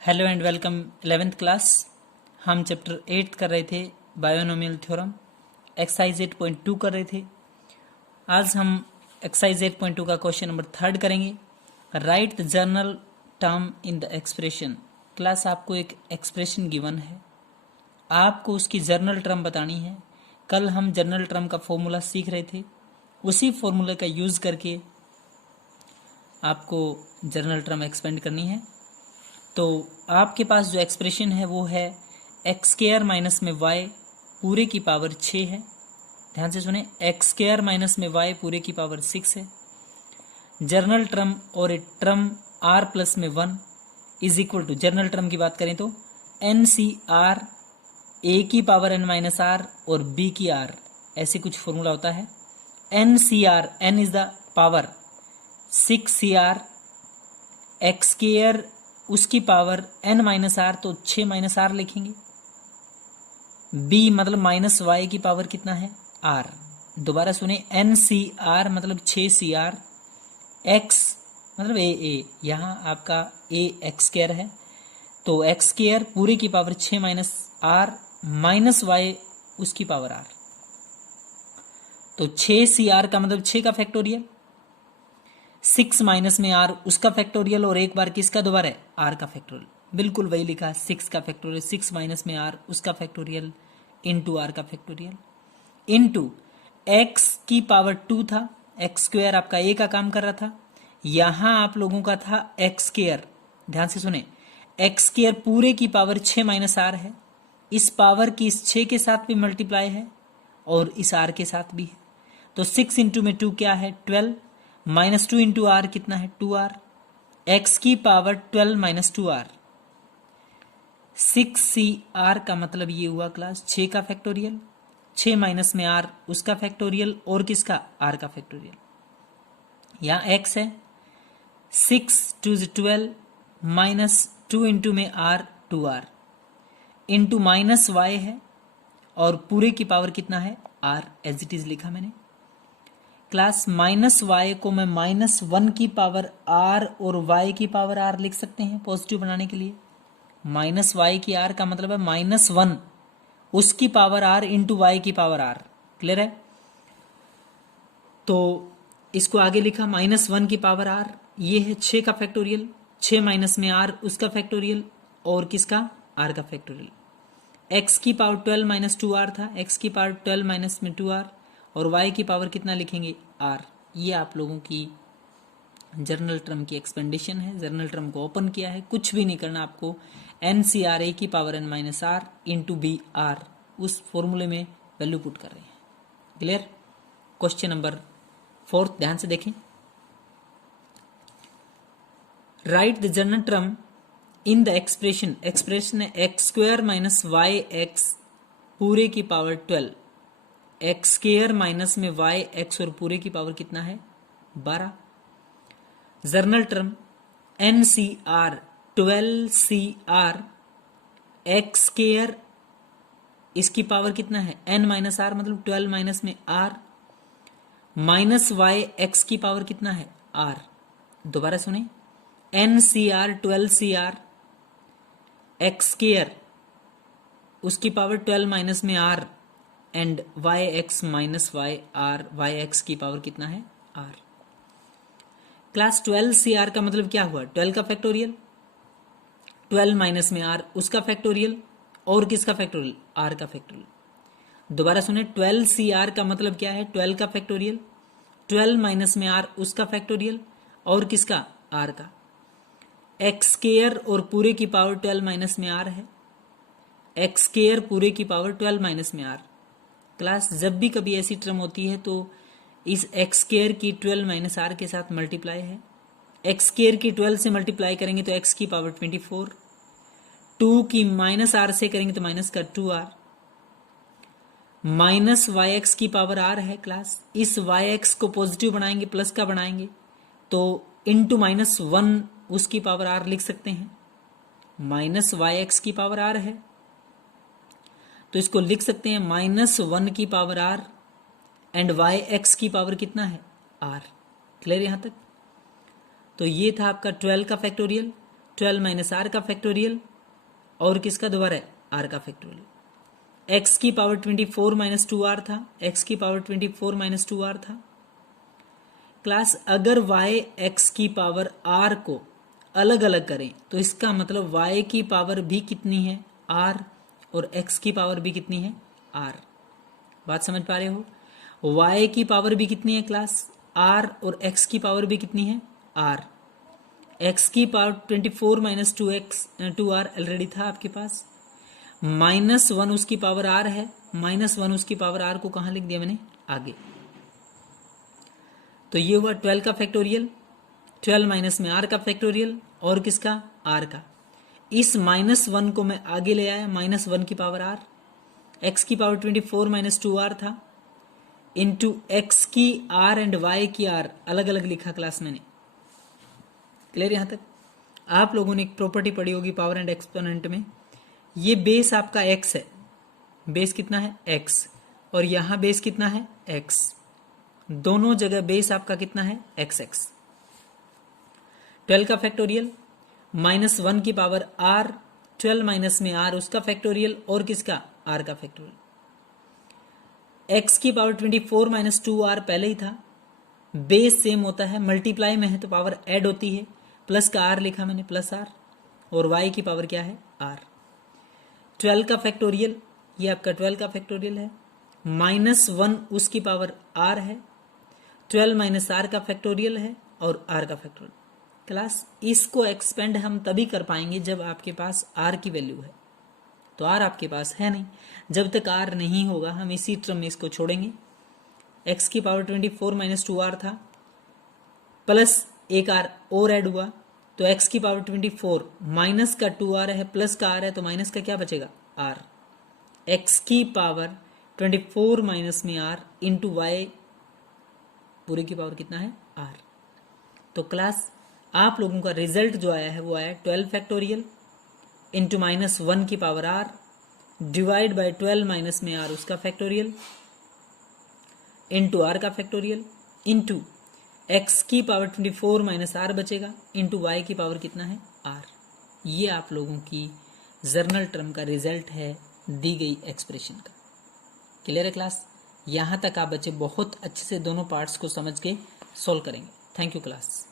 Hello and welcome 11th class. हम chapter 8 कर रहे थे बायोनोमियल थ्योरम, एक्सरसाइज 8.2 कर रहे थे। आज हम एक्सरसाइज 8.2 का क्वेश्चन नंबर 3 करेंगे। Right the general term in the expression. Class आपको एक एक्सप्रेशन गिवन है, आपको उसकी जर्नल टर्म बतानी है। कल हम जर्नल टर्म का फॉर्मूला सीख रहे थे, उसी फॉर्मूले का यूज़ करके आपको जर्नल टर्म एक्सपेंड करनी है। तो आपके पास जो एक्सप्रेशन है वो है एक्स स्क्वायर माइनस में वाई पूरे की पावर 6 है। ध्यान से सुने, एक्स स्क्वायर माइनस में वाई पूरे की पावर 6 है। जर्नल टर्म और एक टर्म आर प्लस में 1 is equal to, general term की बात करें तो एन सी आर ए की पावर एन माइनस आर और बी की आर, ऐसे कुछ फॉर्मूला होता है। N C r, n is the power 6 c r, x square उसकी पावर एन माइनस आर, तो 6 माइनस आर लिखेंगे। बी मतलब माइनस वाई की पावर कितना है, आर। दोबारा सुने, एन सी आर मतलब 6 सी आर, एक्स मतलब ए, यहाँ आपका ए एक्स स्क्वायर है, तो एक्स स्क्वायर पूरे की power 6 minus r minus y उसकी पावर आर। तो 6 सी आर का मतलब 6 का फैक्टोरियल, 6 माइनस में आर उसका फैक्टोरियल, और एक बार किसका दोबारा है, आर का फैक्टोरियल। बिल्कुल वही लिखा है, 6 का फैक्टोरियल, 6 माइनस में आर उसका फैक्टोरियल इनटू आर का फैक्टोरियल इनटू एक्स की पावर 2 था। एक्स स्क्वायर आपका ए का काम कर रहा था, यहां आप लोगों का था एक्स स्क्वायर। ध्यान से सुने, एक्स स्क्वायर पूरे की पावर 6 माइनस आर है, इस पावर की इस 6 के साथ भी मल्टीप्लाई है और इस आर के साथ भी है। तो 6 इंटू में 2 क्या है, 12, माइनस 2 इंटू आर कितना है, 2r। एक्स की पावर 12 माइनस 2r, 6cr का मतलब ये हुआ क्लास 6 का फैक्टोरियल, 6 माइनस में r उसका फैक्टोरियल और किसका, r का फैक्टोरियल। यहाँ x है 6 2 12 माइनस 2 इंटू में r 2r into minus y है और पूरे की पावर कितना है, r, एज इट इज लिखा मैंने। क्लास माइनस वाई को मैं -1 की पावर आर और वाई की पावर आर लिख सकते हैं पॉजिटिव बनाने के लिए। माइनस वाई की आर का मतलब है -1 उसकी पावर आर इंटू वाई की पावर आर। क्लियर है? तो इसको आगे लिखा -1 की पावर आर, ये है 6 का फैक्टोरियल, 6 माइनस में आर उसका फैक्टोरियल और किसका, आर का फैक्टोरियल। एक्स की पावर 12 माइनस 2r था, एक्स की पावर 12 माइनस में 2r और y की पावर कितना लिखेंगे, r। ये आप लोगों की जर्नल टर्म की एक्सपेंडेशन है। जर्नल टर्म को ओपन किया है, कुछ भी नहीं करना आपको। एन सी आर ए की power n minus r into b r, उस फॉर्मूले में वैल्यू पुट कर रहे हैं। क्लियर? क्वेश्चन नंबर 4 ध्यान से देखें। Write the general term in the expression, expression है x square minus y x पूरे की पावर 12, एक्स स्क्वायर माइनस में वाई एक्स और पूरे की पावर कितना है, 12। जर्नल टर्म एन सी आर 12cr, एक्स स्क्वायर इसकी पावर कितना है, n माइनस आर मतलब 12 माइनस में r माइनस वाई एक्स की पावर कितना है, r। दोबारा सुने, एन सी आर 12cr, एक्स स्क्वायर उसकी पावर 12 माइनस में r and y x minus y r, y x की पावर कितना है, r। क्लास 12cr का मतलब क्या हुआ, 12 का फैक्टोरियल, 12 माइनस में r उसका फैक्टोरियल और किसका फैक्टोरियल, r का फैक्टोरियल। दोबारा सुने, 12cr का मतलब क्या है, 12 का फैक्टोरियल, 12 माइनस में r उसका फैक्टोरियल और किसका, r का। एक्स स्क्वायर और पूरे की पावर 12 माइनस में r है, एक्स स्क्वायर पूरे की पावर 12 माइनस में r। क्लास जब भी कभी ऐसी टर्म होती है तो इस एक्स स्क्वायर की 12 माइनस आर के साथ मल्टीप्लाई है, एक्स स्क्वायर की 12 से मल्टीप्लाई करेंगे तो एक्स की पावर 24, 2 की माइनस आर से करेंगे तो माइनस का 2r, माइनस वाई एक्स की पावर आर है। क्लास इस वाई एक्स को पॉजिटिव बनाएंगे, प्लस का बनाएंगे तो इंटू -1 उसकी पावर आर लिख सकते हैं। माइनस वाई एक्स की पावर आर है तो इसको लिख सकते हैं -1 की power r and y x की पावर कितना है, आर। क्लियर यहां तक? तो ये था आपका 12 का फैक्टोरियल 12 माइनस आर का फैक्टोरियल और किसका दोबारा है आर का फैक्टोरियल। एक्स की पावर 24 माइनस 2r था, एक्स की पावर 24 माइनस 2r था। क्लास अगर y x की पावर r को अलग अलग करें तो इसका मतलब y की पावर भी कितनी है r और x की पावर भी कितनी है r। बात समझ पा रहे हो? y की पावर भी कितनी है क्लास r और x की पावर भी कितनी है r। x की पावर 24 माइनस 2r ऑलरेडी था आपके पास, -1 उसकी पावर r है, -1 उसकी पावर r को कहाँ लिख दिया मैंने आगे। तो ये हुआ 12 का फैक्टोरियल, 12 माइनस में r का फैक्टोरियल और किसका r का। इस -1 को मैं आगे ले आया, -1 की पावर r, x की पावर 24 माइनस 2r था, इंटू x की r एंड y की r अलग अलग लिखा क्लास मैंने। क्लियर यहाँ तक? आप लोगों ने एक प्रॉपर्टी पढ़ी होगी पावर एंड एक्सपोनेंट में, ये बेस आपका x है, बेस कितना है x, और यहाँ बेस कितना है x, दोनों जगह बेस आपका कितना है xx। 12 का फैक्टोरियल -1 की पावर r, 12 माइनस में r उसका फैक्टोरियल और किसका r का फैक्टोरियल। x की पावर 24 माइनस 2r पहले ही था, बेस सेम होता है, मल्टीप्लाई में है तो पावर ऐड होती है, प्लस का r लिखा मैंने प्लस r, और y की पावर क्या है r। 12 का फैक्टोरियल ये आपका 12 का फैक्टोरियल है, -1 उसकी पावर r है, 12 माइनस r का फैक्टोरियल है और r का फैक्टोरियल। क्लास इसको एक्सपेंड हम तभी कर पाएंगे जब आपके पास r की वैल्यू है, तो r आपके पास है नहीं, जब तक r नहीं होगा हम इसी टर्म में इसको छोड़ेंगे। x की पावर 24 माइनस 2r था, प्लस एक r और ऐड हुआ तो x की पावर 24 माइनस का 2r है प्लस का r है तो माइनस का क्या बचेगा r। x की पावर 24 माइनस में r इंटू y पूरे की पावर कितना है r। तो क्लास आप लोगों का रिजल्ट जो आया है वो आया 12 फैक्टोरियल इंटू -1 की power r divide by 12 minus में r उसका फैक्टोरियल इंटू r का फैक्टोरियल इंटू x की पावर 24 माइनस r बचेगा इंटू y की पावर कितना है r। ये आप लोगों की जर्नल टर्म का रिजल्ट है दी गई एक्सप्रेशन का। क्लियर है क्लास? यहाँ तक आप बच्चे बहुत अच्छे से दोनों पार्ट्स को समझ के सॉल्व करेंगे। Thank you class.